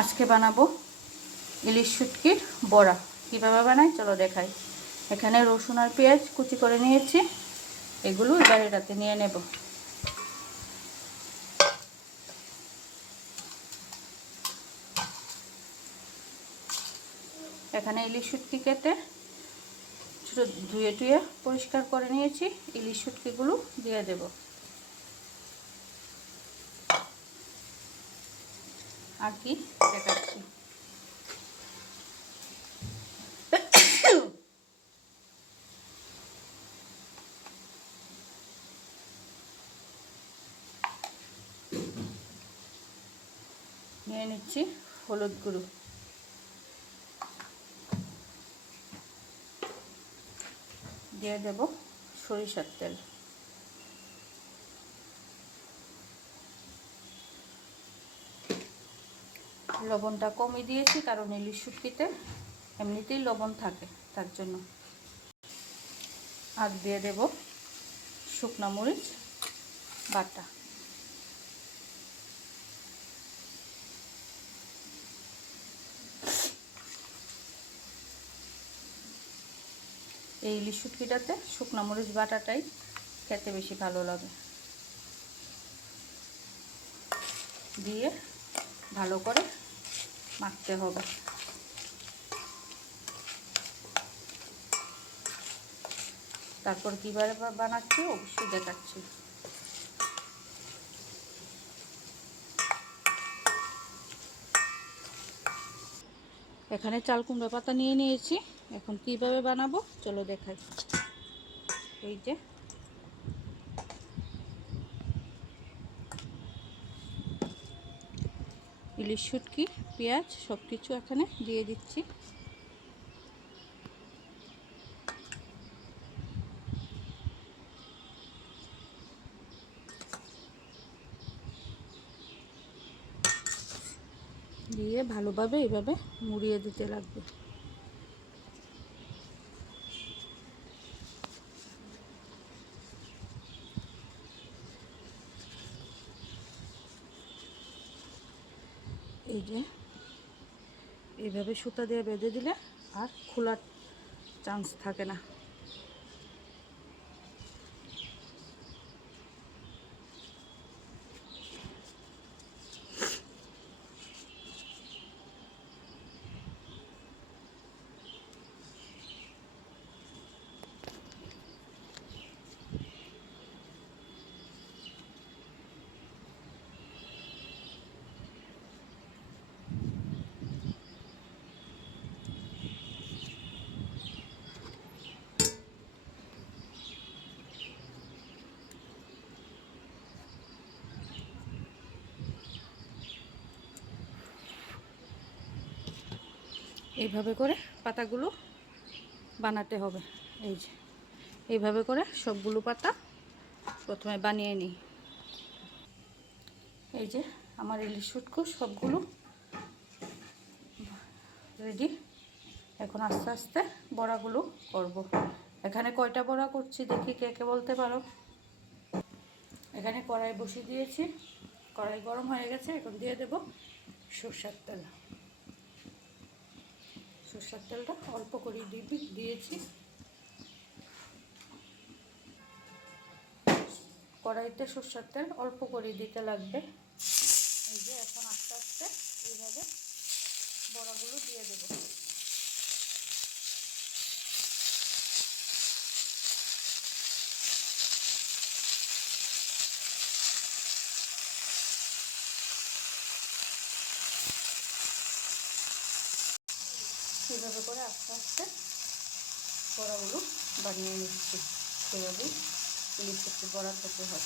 আজকে বানাবো ইলিশ শুটকির বড়া। কীভাবে বানাই চলো দেখাই। এখানে রসুন আর পেঁয়াজ কুচি করে নিয়েছি, এগুলো এবার এটাতে নিয়ে নেব। এখানে ইলিশ শুটকি কেটে ছোটো ধুয়ে টুয়ে পরিষ্কার করে নিয়েছি, ইলিশ শুটকিগুলো দিয়ে দেব। আর কি দেখাচ্ছি, নিয়ে নিচ্ছি হলুদ গুঁড়ো, দিয়ে দেব সরিষার তেল, লবণটা কমিয়ে দিয়েছি কারণ ইলিশ শুটকিতে এমনিতেই লবণ থাকে তার জন্য। আর দিয়ে দেব শুকনো মরিচ বাটা, এই ইলিশ শুটকিটাতে শুকনো মরিচ বাটাটাই খেতে বেশি ভালো লাগে। দিয়ে ভালো করে মাখতে হবে। তারপর কীভাবে বানাচ্ছি অবশ্যই দেখাচ্ছি। এখানে চাল কুমড়া পাতা নিয়ে নিয়েছি, এখন কিভাবে বানাবো চলো দেখাই। এই যে ইলিশ শুটকি, পেঁয়াজ সব কিছু এখানে দিয়ে দিচ্ছি। দিয়ে ভালোভাবে এভাবে মুড়িয়ে দিতে লাগবে। এই যে এইভাবে সুতা দিয়ে বেঁধে দিলে আর খোলার চান্স থাকে না। এইভাবে করে পাতাগুলো বানাতে হবে। এই যে এইভাবে করে সবগুলো পাতা প্রথমে বানিয়ে নিই। এই যে আমার ইলিশ শুটকি সবগুলো রেডি। এখন আস্তে আস্তে বড়াগুলো করব। এখানে কয়টা বড়া করছি দেখি কে কে বলতে পারো। এখানে কড়াই বসিয়ে দিয়েছি, কড়াই গরম হয়ে গেছে, এখন দিয়ে দেব সরষের তেল। সরষের তেলটা অল্প করে দিয়েছি। কড়াইতে সরষের তেল অল্প করে দিতে লাগবে। এই যে এখন আস্তে আস্তে এইভাবে বড়াগুলো দিয়ে দেব। এইভাবে করে আস্তে আস্তে বড়াগুলো বানিয়ে নিচ্ছি। সেভাবেই ইলিশ শুটকি বড়া খেতে হয়।